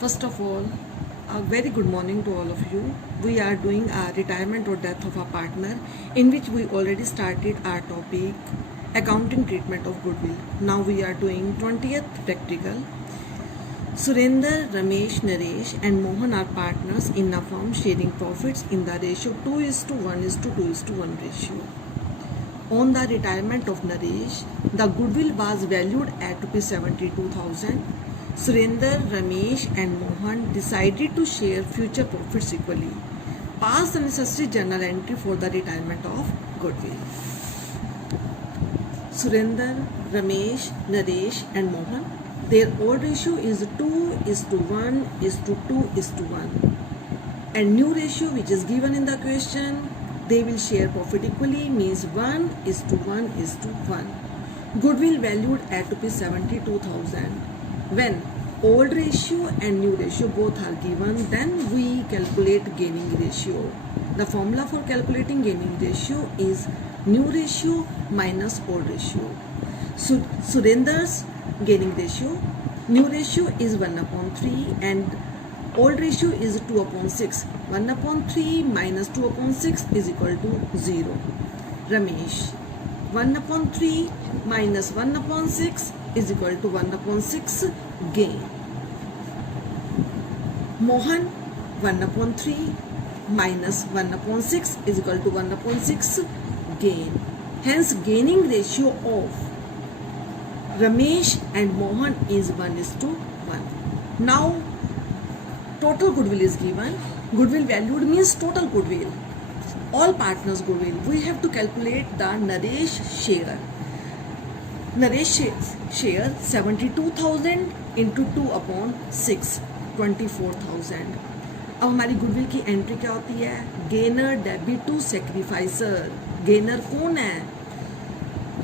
First of all, a very good morning to all of you. We are doing a retirement or death of a partner, in which we already started our topic accounting treatment of goodwill. Now we are doing 20th practical. Surender, Ramesh, Naresh and Mohan are partners in a firm sharing profits in the ratio 2:1:2:1 ratio. On the retirement of Naresh, the goodwill was valued at ₹72,000. Surender, Ramesh and Mohan decided to share future profits equally. Pass the necessary journal entry for the retirement of goodwill. Surender, Ramesh, Naresh and Mohan, their old ratio is 2:1:2:1, and new ratio which is given in the question, they will share profit equally, means 1:1:1. Goodwill valued at ₹72,000. When old ratio and new ratio both are given, then we calculate gaining ratio. The formula for calculating gaining ratio is new ratio minus old ratio. Surender's gaining ratio, new ratio is 1/3 and old ratio is 2/6. 1/3 minus 2/6 is equal to 0. Ramesh, 1/3 minus 1/6 is equal to 1/6 gain. Mohan, 1/3 minus 1/6 is equal to 1/6 gain. Hence, gaining ratio of Ramesh and Mohan is 1:1. Now, total goodwill is given. Goodwill valued means total goodwill. All partners' goodwill. We have to calculate the Naresh share. Naresh share 72,000 into 2/6, 24,000. अब हमारी goodwill की entry क्या होती है? Gainer debit to sacrificer. Gainer कौन है?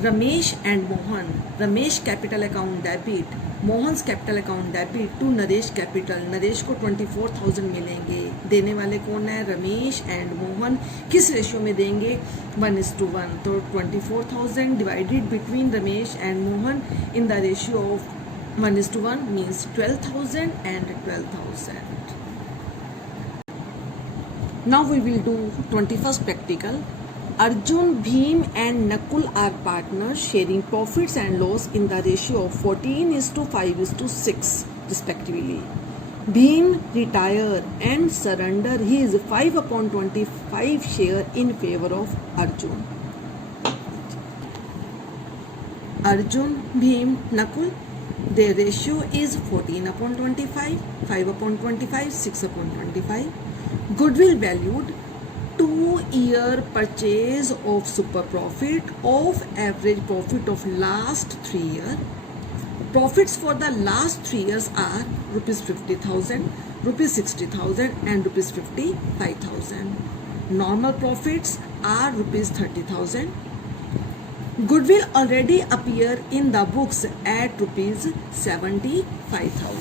Ramesh and Mohan. Ramesh capital account debit, Mohan capital account debit to Naresh capital. Naresh को 24,000 मिलेंगे. देने वाले कौन है? रमेश एंड मोहन. किस रेशियो में देंगे? 1:1. तो 24,000 divided between Ramesh and Mohan in the ratio of 1:1 means 12,000 and 12,000. Now we will do 21st practical. Arjun, Bhim and Nakul are partners sharing profits and loss in the ratio of 14:5:6 respectively. Bhim retire and surrender his 5/25 share in favor of Arjun. Arjun, Bhim, Nakul, their ratio is 14/25, 5/25, 6/25. Goodwill valued 2-year purchase of super profit of average profit of last 3 years. Profits for the last 3 years are ₹50,000, ₹60,000 and ₹55,000. Normal profits are ₹30,000. Goodwill already appear in the books at ₹75,000.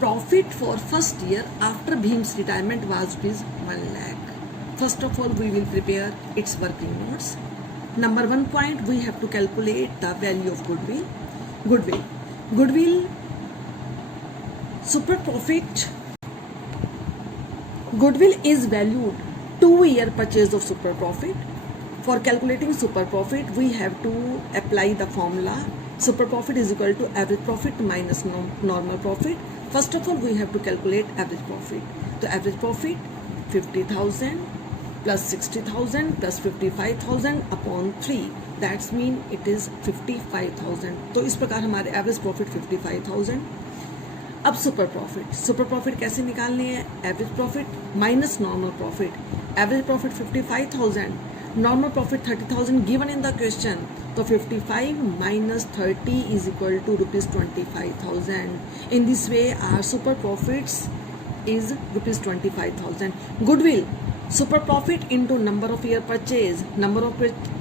Profit for first year after Bhim's retirement was ₹1 lakh. First of all, we will prepare its working notes. Number 1 point, we have to calculate the value of goodwill. Goodwill, super profit. Goodwill is valued 2-year purchase of super profit. For calculating super profit, we have to apply the formula. Super profit is equal to average profit minus normal profit. First of all, we have to calculate average profit. So average profit 50,000 plus 60,000 plus 55,000 upon 3. That's mean it is 55,000. तो इस प्रकार हमारे average profit 55,000. अब super profit कैसे निकालनी है? Average profit minus normal profit. Average profit 55,000, normal profit 30,000 given in the question. तो 55 minus 30 is equal to ₹25,000. In this way, our super profits is ₹25,000. Goodwill, super profit into number of year purchase. Number of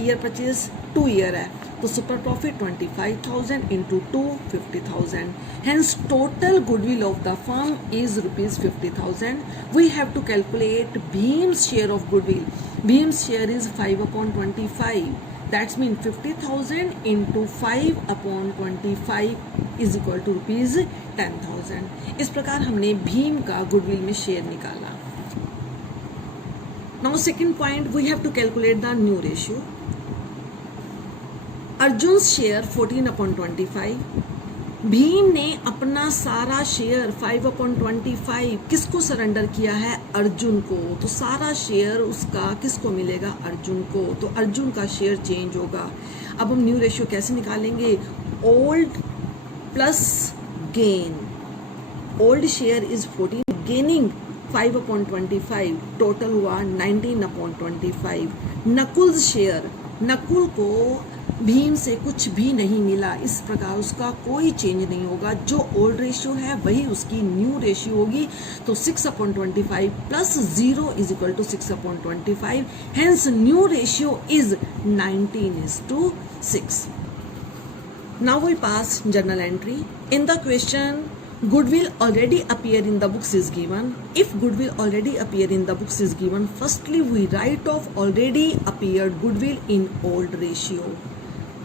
year purchase 2 year है, तो super profit 25,000 into 2, 50,000. Hence, total goodwill of the firm is ₹50,000. We have to calculate Bhim's share of goodwill. Bhim's share is 5/25. That's mean 50,000 into 5/25 is equal to ₹10,000। इस प्रकार हमने भीम का goodwill में share निकाला। Now second point, we have to calculate the new ratio. Arjun share 14/25, Bhim ने अपना सारा share 5/25 किसको सरेंडर किया है? अर्जुन को। तो सारा शेयर उसका किसको मिलेगा? अर्जुन को। तो अर्जुन का शेयर चेंज होगा। अब हम न्यू रेशियो कैसे निकालेंगे? Old plus gain. Old share is 14, gaining 5/25, total हुआ 19/25। नकुल शेयर, नकुल को भीम से कुछ भी नहीं मिला, इस प्रकार उसका कोई चेंज नहीं होगा। जो ओल्ड रेशियो है वही उसकी न्यू रेशियो होगी। तो 6/25 plus 0 is equal to 6/25, hence new ratio is 19:6। Now we pass journal entry. In the question, goodwill already appear in the books is given. If goodwill already appear in the books is given, firstly we write off already appeared goodwill in old ratio.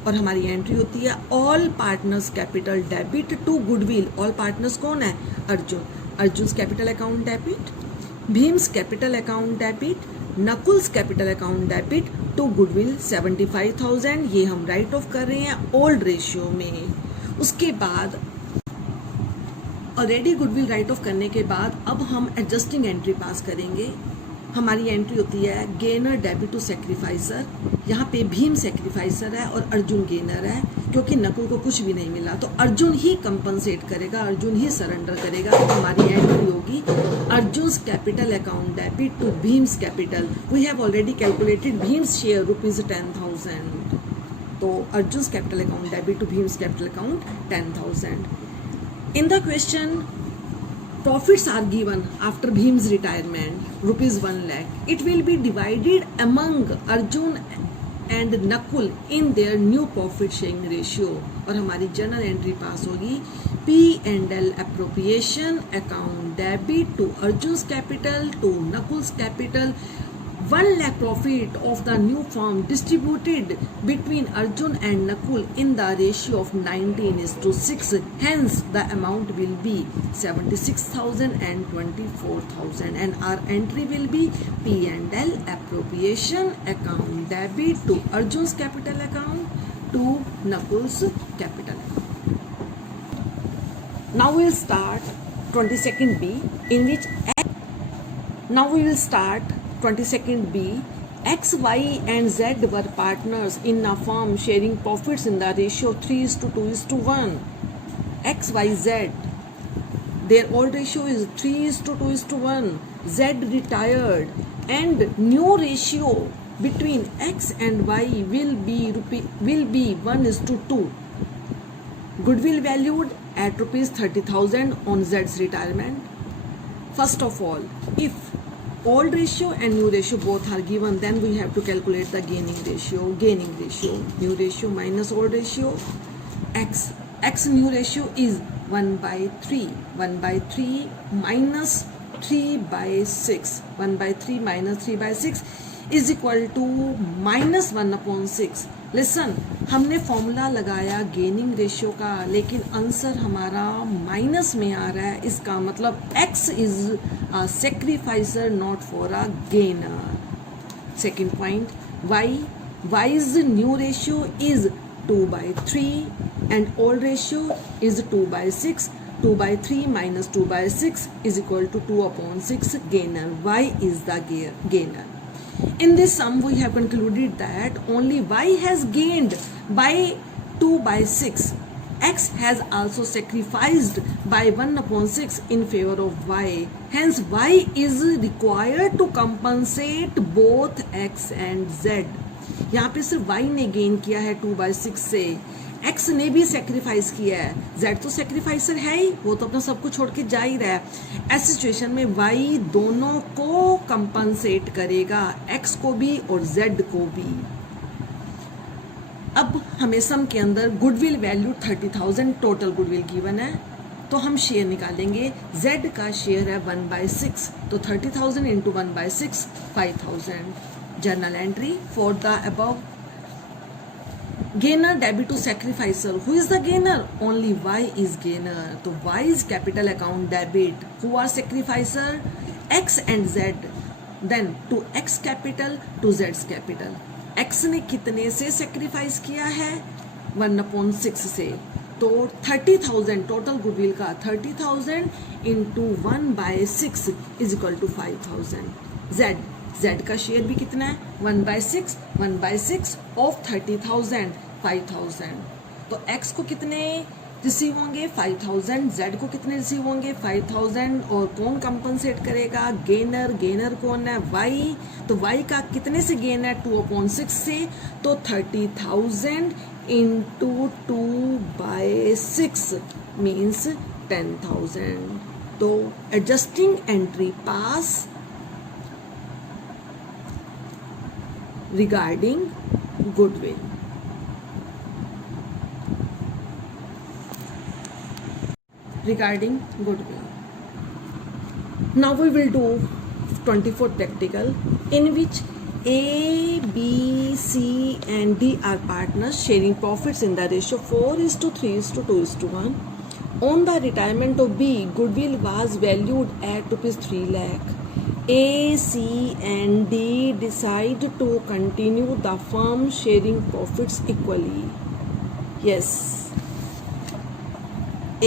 और हमारी entry होती है all partners capital debit to goodwill. All partners कौन है? Arjun. Arjun's capital account debit, Bhim's capital account debit, Nakul's capital account debit to goodwill 75,000। ये हम right of कर रहे हैं ओल्ड रेशियो में। उसके बाद ऑलरेडी गुडविल राइट ऑफ करने के बाद अब हम एडजस्टिंग एंट्री पास करेंगे। हमारी एंट्री होती है गेनर डेबिट टू सेक्रीफाइसर। यहाँ पे भीम सेक्रीफाइसर है और अर्जुन गेनर है, क्योंकि नकुल को कुछ भी नहीं मिला तो अर्जुन ही कंपनसेट करेगा, अर्जुन ही सरेंडर करेगा। तो हमारी एंट्री होगी Arjun's capital account debit to Bhim's capital. We have already calculated Bhim's share ₹10,000। तो Arjun's capital account debit to Bhim's capital account 10,000। In the question, profits are given after Bhim's retirement, ₹1 lakh. It will be divided among Arjun and Nakul in their new profit sharing ratio. और हमारी journal entry पास होगी P&L appropriation account debit to Arjun's capital to Nakul's capital. 1 lakh profit of the new firm distributed between Arjun and Nakul in the ratio of 19:6. Hence, the amount will be 76,000 and 24,000, and our entry will be P&L appropriation account debit to Arjun's capital account to Nakul's capital account. Now we will start 22nd B, in which now we will start 22nd B. X, Y and Z were partners in a firm sharing profits in the ratio 3:2:1. X, Y, Z, their old ratio is 3:2:1. Z retired, and new ratio between X and Y will be 1:2. Goodwill valued at ₹30,000 on Z's retirement. First of all, if old ratio and new ratio both are given, then we have to calculate the gaining ratio. New ratio minus old ratio. X new ratio is 1/3. 1/3 minus 3/6. 1/3 minus 3/6 is equal to -1/6. Listen, हमने formula लगाया gaining ratio का, लेकिन answer हमारा minus में आ रहा है। इसका मतलब x is a sacrificer not for a gainer. Second point, y's new ratio is 2/3 and old ratio is 2/6. 2/3 minus 2/6 is equal to 2/6 gainer. Y is the gainer. In this sum, we have concluded that only Y has gained by 2/6. X has also sacrificed by 1/6 in favor of Y. Hence, Y is required to compensate both X and Z. यहाँ पे सिर्फ Y ने gain किया है 2/6 से, X ने भी sacrifice किया है, Z तो सेक्रीफाइसर है ही, वो तो अपना सब कुछ छोड़ के जा ही रहा है। ऐसी सिचुएशन में Y दोनों को कंपनसेट करेगा, X को भी और Z को भी। अब हमें सम के अंदर goodwill value 30,000 total goodwill given है, तो हम शेयर निकालेंगे। Z का शेयर है 1/6, तो 30,000 into 1/6 5,000। Journal entry for the above gainer debit to sacrificer, who is the gainer? Only Y is gainer, तो Y is capital account debit, who are sacrificer? X and Z, then to X capital to जेड्स capital. X ने कितने से sacrifice किया है? 1/6 से, तो 30,000 total goodwill का 30,000 into 1/6 is equal to 5,000। Z का शेयर भी कितना है? 1/6 ऑफ 30,000 5,000। तो एक्स को कितने रिसीव होंगे? 5,000। जेड को कितने रिसीव होंगे? 5,000। और कौन कंपनसेट करेगा? गेनर। गेनर कौन है? वाई। तो वाई का कितने से गेन है? 2/6 से, तो 30,000 इंटू 2/6 मीन्स 10,000। तो adjusting entry pass regarding goodwill. Regarding goodwill. Now we will do 24th practical, in which A, B, C and D are partners sharing profits in the ratio 4:3:2:1. On the retirement of B, goodwill was valued at ₹3 lakh. A, C and D decide to continue the firm sharing profits equally. Yes.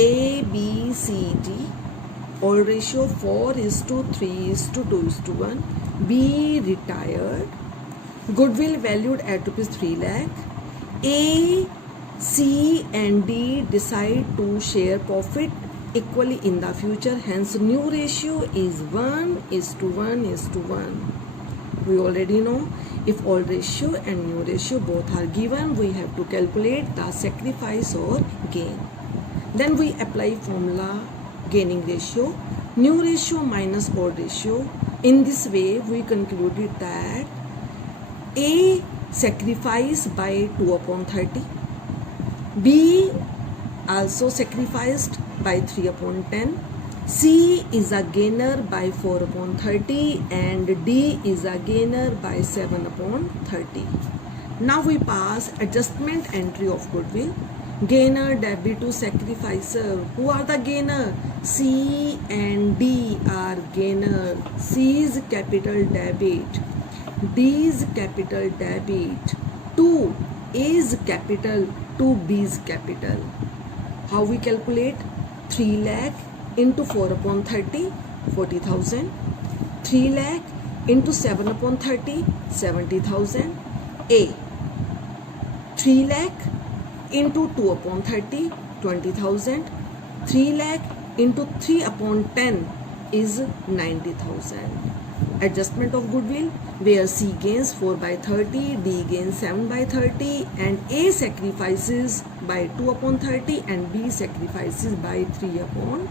A, B, C, D, all ratio 4:3:2:1. B retired. Goodwill valued at ₹3 lakh. A, C and D decide to share profit equally in the future, hence new ratio is 1:1:1. We already know if all ratio and new ratio both are given, we have to calculate the sacrifice or gain. Then we apply formula gaining ratio, new ratio minus old ratio. In this way we concluded that A sacrificed by 2/30, B also sacrificed by 3/10, C is a gainer by 4/30 and D is a gainer by 7/30. Now we pass adjustment entry of goodwill. Gainer debit to sacrificer. Who are the gainer? C and D are gainer. C is capital debit, D is capital debit, 2 is capital, 2B is capital. How we calculate? 3 lakh into 4/30, 40,000. 3 lakh into 7/30, 70,000. A. 3 lakh into 2/30, 20,000. 3 lakh into 3/10 is 90,000. Adjustment of goodwill, where C gains 4/30, D gains 7/30 and A sacrifices by 2/30 and B sacrifices by 3/10.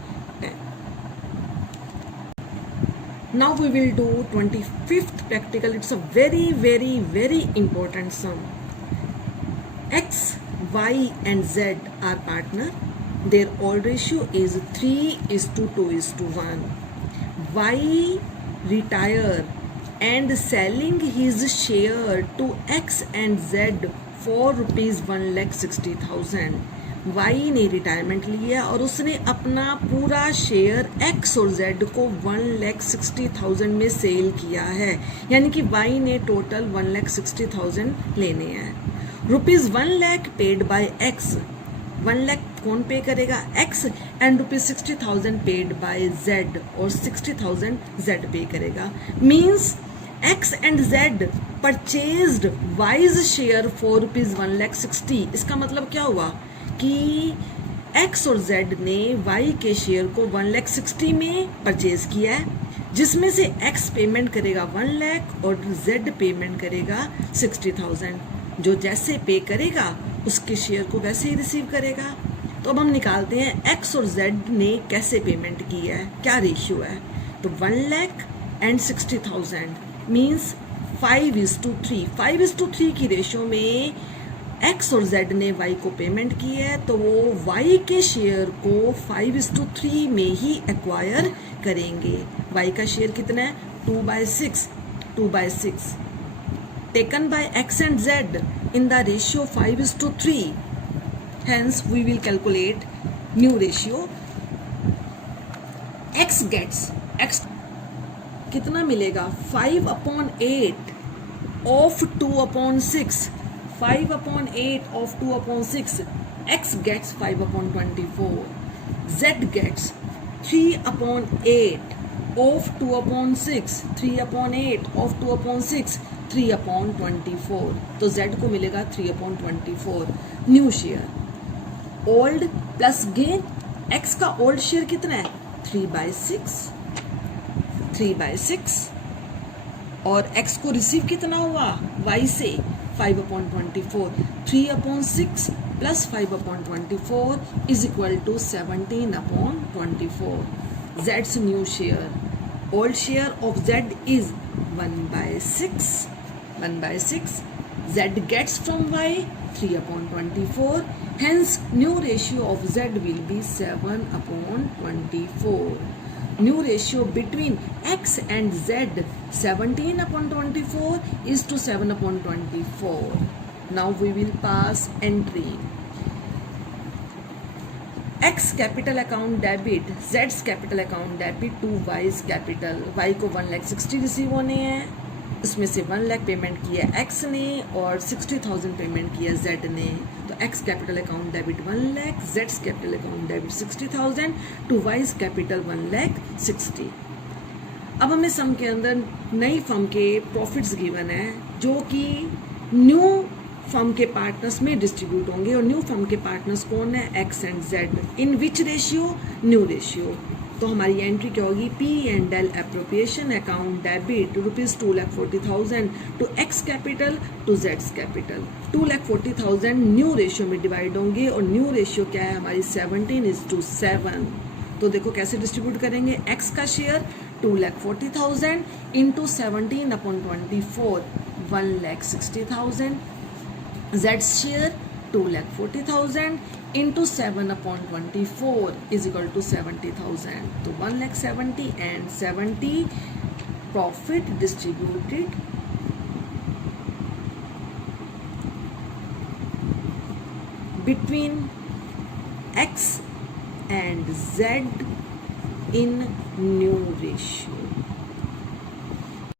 Now we will do 25th practical. It's a very important sum. X, Y and Z are partner. Their old ratio is 3:2:1. Y retire and selling his share to X and Z for ₹1,60,000. Y ने retirement लिया और उसने अपना पूरा share X और Z को 1,60,000 में cell किया है, यानी कि Y ने टोटल 1,60,000 लेने हैं। ₹1 lakh paid by X, 1 lakh कौन पे करेगा? X, and ₹60,000 paid by Z, और 60,000 Z पे करेगा। Means X and Z purchased Y's share for ₹1,60,000। इसका मतलब क्या हुआ कि X और Z ने Y के शेयर को 1,60,000 में परचेज किया है, जिसमें से X पेमेंट करेगा 1 लाख और Z पेमेंट करेगा 60,000। जो जैसे पे करेगा उसके शेयर को वैसे ही रिसीव करेगा। तो अब हम निकालते हैं X और Z ने कैसे पेमेंट की है, क्या रेशियो है। तो 1 लाख एंड 60,000 मीन्स 5:3। 5:3 की रेशियो में X और Z ने Y को पेमेंट की है, तो वो Y के शेयर को 5:3 में ही एक्वायर करेंगे। Y का शेयर कितना है? 2/6 taken by X and Z in the ratio 5:3. Hence, we will calculate new ratio. X कितना मिलेगा 5/8 of 2/6. 5/8 of 2/6. X gets 5/24. Z gets 3/8 of 2/6. 3/8 of 2/6. 3/24. तो Z को मिलेगा 3/24. New share old plus gain. X का old share कितना है 3/6. 3/6 और x को रिसीव कितना हुआ y से 5/24. 3/6 plus 5/24 is equal to 17/24. Z's new share. Old share of Z is 1/6. 1/6. Z gets from y 3/24. Hence, new ratio of Z will be 7/24. New ratio between X and Z 17/24 is to 7/24. Now we will pass entry. X capital account debit, Z's capital account debit to Y's capital. Y को 1,60,000 receive होने हैं, उसमें से 1 lakh payment किया X ने और 60,000 payment किया Z ने. तो X capital account debit 1 lakh, Z's capital account debit 60,000 to Y's capital 1,60,000. अब हमें सम के अंदर नई फर्म के प्रॉफिट्स गिवन है जो कि न्यू फर्म के पार्टनर्स में डिस्ट्रीब्यूट होंगे. और न्यू फर्म के पार्टनर्स कौन है X and Z. In which ratio new ratio. तो हमारी एंट्री क्या होगी P&L appropriation account debit ₹2,40,000 to X capital to Z's capital. 2,40,000 new ratio में डिवाइड होंगे और न्यू रेशियो क्या है हमारी 17:7. तो देखो कैसे डिस्ट्रीब्यूट करेंगे. X का share 2,40,000 into 17/24 1,60,000. Z's share 2,40,000 into 7/24 is equal to 70,000. So 1,70,000 and 70 profit distributed between X and Z in new ratio.